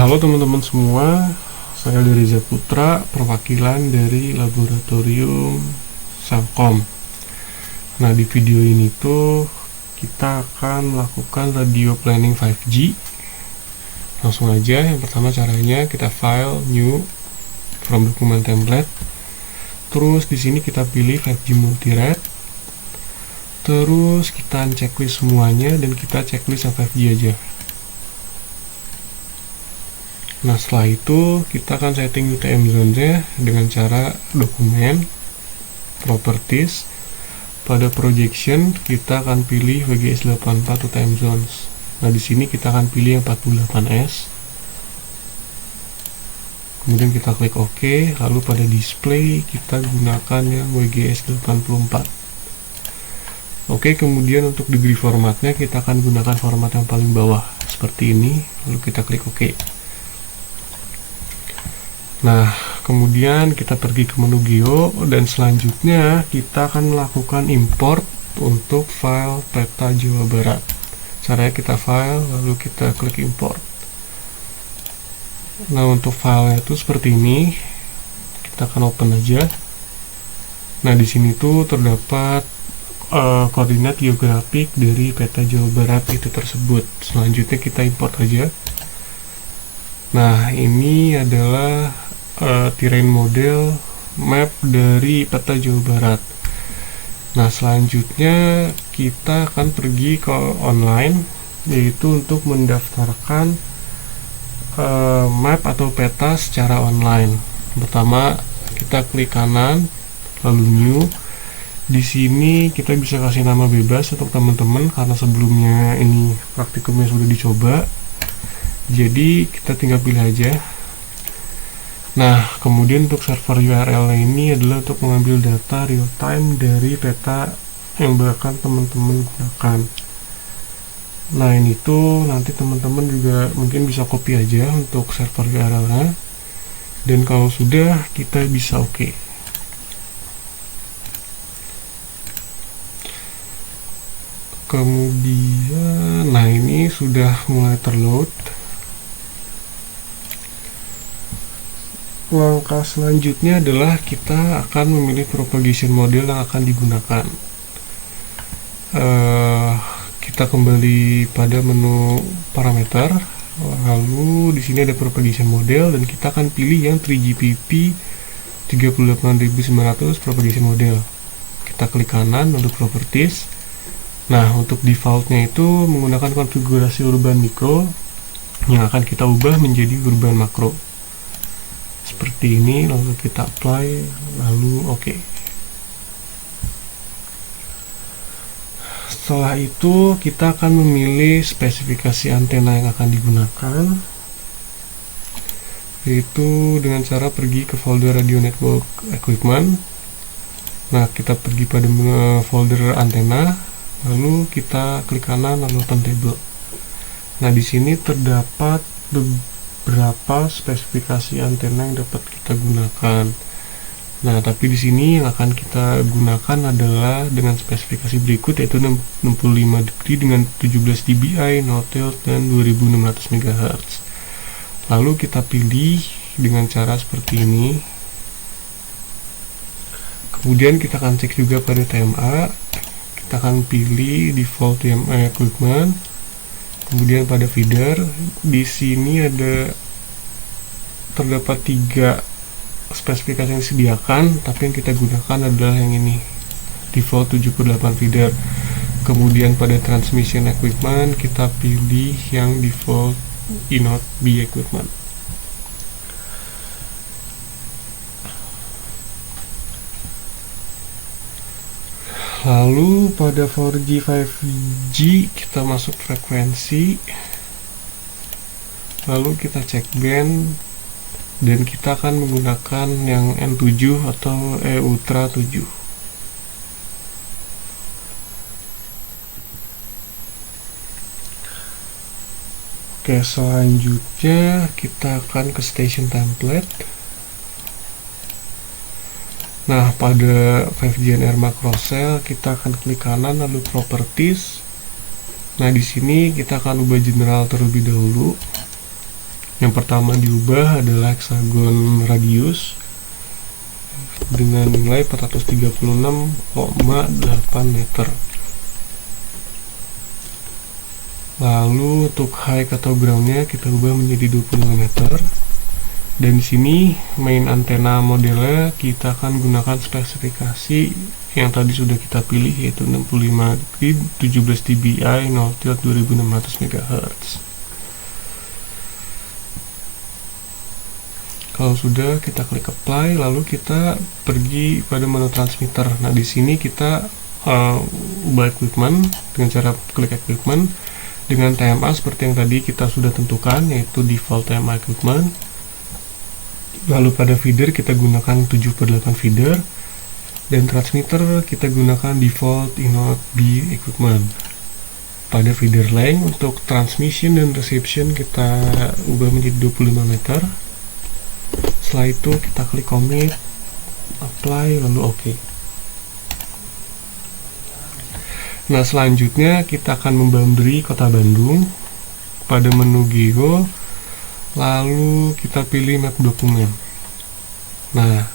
Halo teman-teman semua, saya Reza Putra, perwakilan dari Laboratorium Selkom. Nah, di video ini tuh kita akan melakukan radio planning 5G. Langsung aja, yang pertama caranya kita file new from document template. Terus di sini kita pilih 5G multi-rate. Terus kita checklist semuanya dan kita checklist yang 5G aja. Nah, setelah itu kita akan setting UTM zone-nya dengan cara dokumen, properties. Pada projection kita akan pilih WGS 84 UTM zones. Nah, di sini kita akan pilih yang 48S. Kemudian kita klik OK, lalu pada display kita gunakan yang WGS 84. Oke, kemudian untuk degree formatnya kita akan gunakan format yang paling bawah seperti ini, lalu kita klik OK. Nah, kemudian kita pergi ke menu Geo dan selanjutnya kita akan melakukan import untuk file peta Jawa Barat. Caranya kita file lalu kita klik import. Nah, untuk filenya itu seperti ini. Kita akan open aja. Nah, di sini tuh terdapat koordinat geografik dari peta Jawa Barat itu tersebut. Selanjutnya kita import aja. Nah, ini adalah terrain model map dari peta Jawa Barat. Nah, selanjutnya kita akan pergi ke online, yaitu untuk mendaftarkan map atau peta secara online. Pertama, kita klik kanan, lalu new. Di sini kita bisa kasih nama bebas untuk teman-teman karena sebelumnya ini praktikumnya sudah dicoba. Jadi kita tinggal pilih aja. Nah, kemudian untuk server URL ini adalah untuk mengambil data real time dari peta yang bakal teman-teman gunakan. Nah, ini tuh nanti teman-teman juga mungkin bisa copy aja untuk server URL-nya. Dan kalau sudah, kita bisa OK. Kemudian, nah ini sudah mulai terload. Langkah selanjutnya adalah kita akan memilih propagation model yang akan digunakan. Kita kembali pada menu parameter, lalu di sini ada propagation model dan kita akan pilih yang 3GPP 38900 propagation model. Kita klik kanan untuk properties. Nah, untuk defaultnya itu menggunakan konfigurasi urban micro yang akan kita ubah menjadi urban makro. Seperti ini, lalu kita apply, lalu OK. Setelah itu kita akan memilih spesifikasi antena yang akan digunakan, yaitu dengan cara pergi ke folder radio network equipment. Nah, kita pergi pada folder antena, lalu kita klik kanan lalu open table. Nah, di sini terdapat berapa spesifikasi antena yang dapat kita gunakan. Nah, tapi di sini yang akan kita gunakan adalah dengan spesifikasi berikut, yaitu 65 degree dengan 17 dBi, no tilt, dan 2600 MHz. Lalu kita pilih dengan cara seperti ini. Kemudian kita akan cek juga pada TMA. Kita akan pilih default TMA equipment. Kemudian pada feeder, di sini terdapat 3 spesifikasi yang disediakan, tapi yang kita gunakan adalah yang ini, default 78 feeder. Kemudian pada transmission equipment kita pilih yang default E0 B equipment. Lalu pada 4G 5G kita masuk frekuensi, lalu kita cek band, dan kita akan menggunakan yang N7 atau E-Ultra 7. Oke, selanjutnya kita akan ke station template. Nah, pada 5GNR macro cell kita akan klik kanan lalu properties. Nah, di sini kita akan ubah general terlebih dahulu. Yang pertama diubah adalah hexagon radius dengan nilai 436,8 meter. Lalu untuk height atau groundnya kita ubah menjadi 25 meter. Dan di sini main antena modelnya kita akan gunakan spesifikasi yang tadi sudah kita pilih, yaitu 65 grid 17 dBi 0 tilt 2600 MHz. Kalau sudah, kita klik apply, lalu kita pergi pada menu transmitter. Nah, di sini kita ubah equipment dengan cara klik equipment dengan TMA seperti yang tadi kita sudah tentukan, yaitu default TMA equipment. Lalu pada feeder kita gunakan 7/8 feeder, dan transmitter kita gunakan default inode B equipment. Pada feeder length untuk transmission dan reception kita ubah menjadi 25 meter. Setelah itu kita klik commit, apply, lalu OK. Nah, selanjutnya kita akan memboundary Kota Bandung pada menu Geo, lalu kita pilih map dokumen. Nah,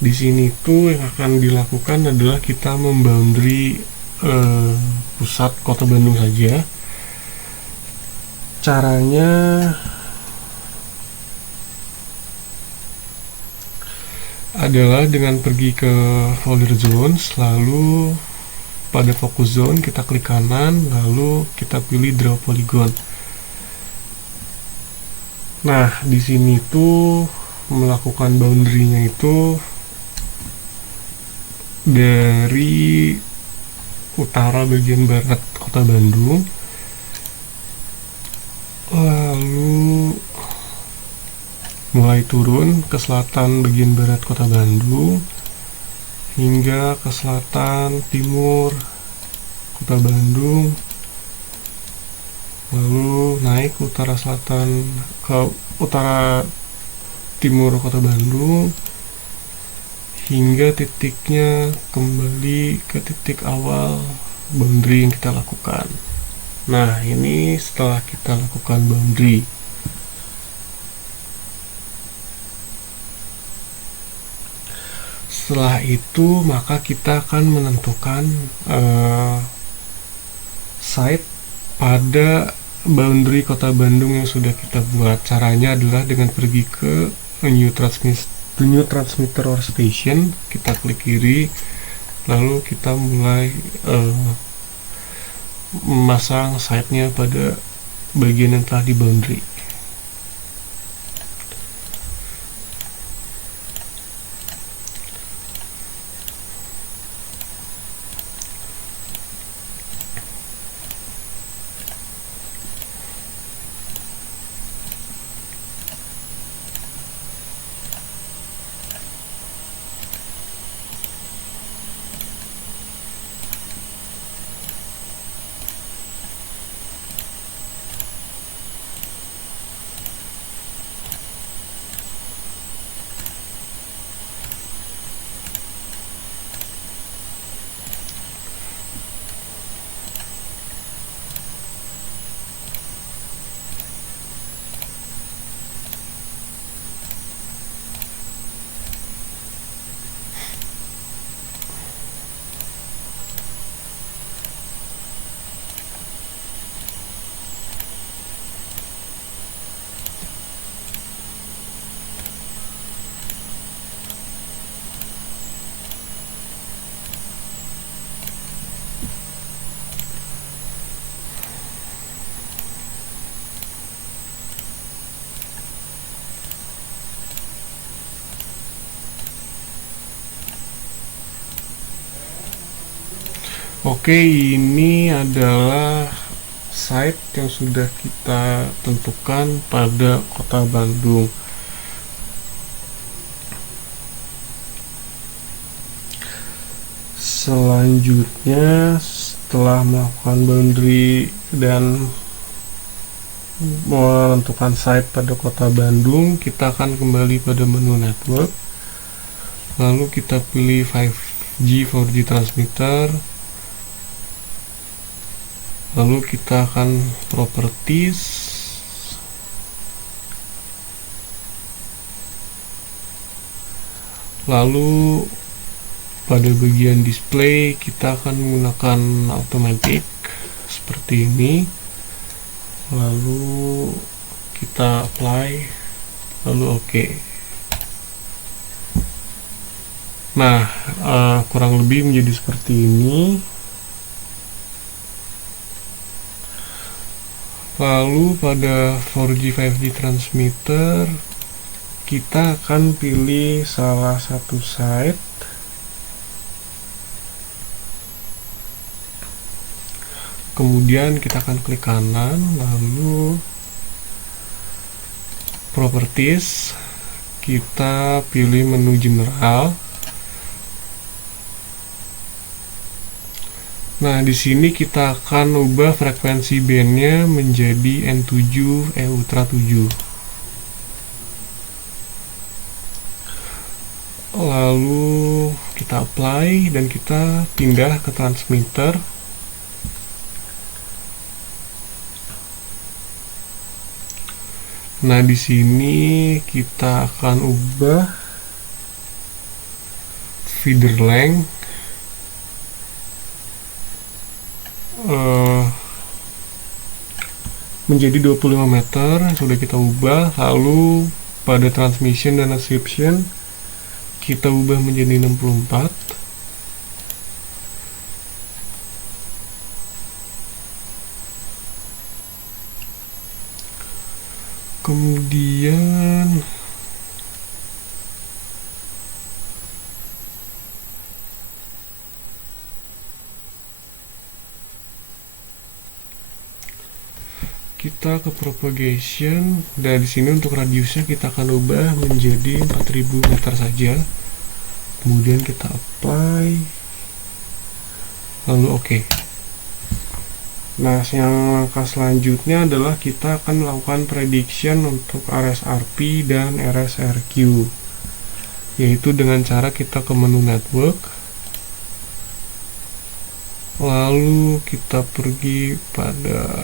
di sini tuh yang akan dilakukan adalah kita memboundary pusat Kota Bandung saja. Caranya adalah dengan pergi ke folder zones, lalu pada focus zone kita klik kanan, lalu kita pilih draw polygon. Nah, di sini tuh melakukan boundary-nya itu dari utara bagian barat Kota Bandung, lalu mulai turun ke selatan bagian barat Kota Bandung hingga ke selatan timur Kota Bandung, lalu naik ke utara selatan ke utara timur Kota Bandung hingga titiknya kembali ke titik awal boundary yang kita lakukan. Nah, ini setelah kita lakukan boundary. Setelah itu maka kita akan menentukan site pada boundary Kota Bandung yang sudah kita buat. Caranya adalah dengan pergi ke new transmitter or station, kita klik kiri, lalu kita mulai memasang site-nya pada bagian yang telah di boundary. Oke, ini adalah site yang sudah kita tentukan pada Kota Bandung. Selanjutnya, setelah melakukan boundary dan menentukan site pada Kota Bandung, kita akan kembali pada menu network, lalu kita pilih 5G 4G transmitter, lalu kita akan properties, Lalu pada bagian display kita akan menggunakan automatic seperti ini, lalu kita apply, lalu oke. Nah, kurang lebih menjadi seperti ini. Lalu pada 4G 5G transmitter kita akan pilih salah satu site, kemudian kita akan klik kanan, lalu properties, kita pilih menu general. Nah, di sini kita akan ubah frekuensi bandnya menjadi N7 E Ultra 7. Lalu kita apply dan kita pindah ke transmitter. Nah, di sini kita akan ubah feeder length menjadi 25 meter, sudah kita ubah. Lalu pada transmission dan reception kita ubah menjadi 64. Kemudian kita ke propagation, dan di sini untuk radiusnya kita akan ubah menjadi 4000 meter saja. Kemudian kita apply, lalu oke. Nah, yang langkah selanjutnya adalah kita akan melakukan prediction untuk RSRP dan RSRQ, yaitu dengan cara kita ke menu network, lalu kita pergi pada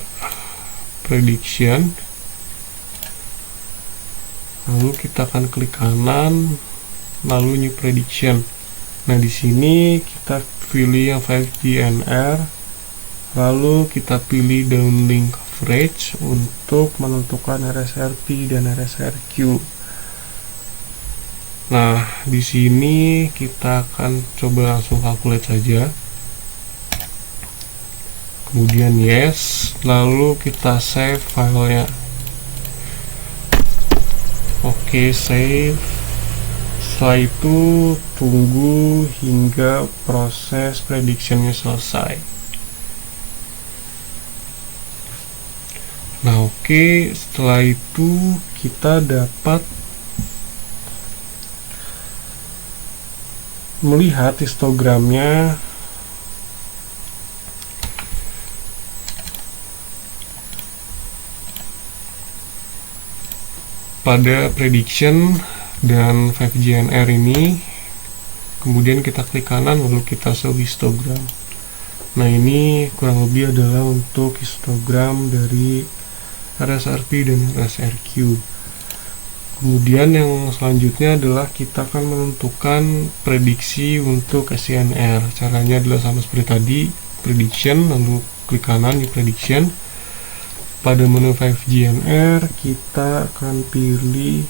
prediction, lalu kita akan klik kanan, lalu new prediction. Nah, di sini kita pilih yang 5G NR, lalu kita pilih downlink coverage untuk menentukan RSRP dan RSRQ. Nah, di sini kita akan coba langsung calculate saja. Kemudian yes, lalu kita save filenya. Oke, save. Setelah itu tunggu hingga proses predictionnya selesai. Nah, oke, setelah itu kita dapat melihat histogramnya pada prediction dan 5G NR ini. Kemudian kita klik kanan, lalu kita show histogram. Nah, ini kurang lebih adalah untuk histogram dari RSRP dan RSRQ. Kemudian yang selanjutnya adalah kita akan menentukan prediksi untuk SCNR. Caranya adalah sama seperti tadi, prediction, lalu klik kanan di prediction. Pada menu 5G NR kita akan pilih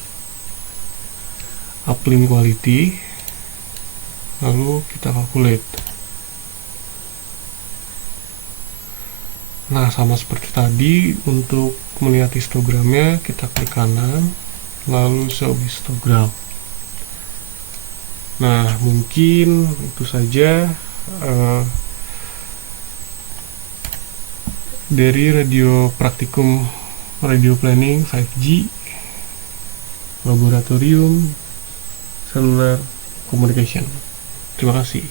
uplink quality, lalu kita calculate. Nah, sama seperti tadi, untuk melihat histogramnya kita klik kanan, lalu show histogram. Nah, mungkin itu saja dari radio praktikum radio planning 5G laboratorium cellular communication. Terima kasih.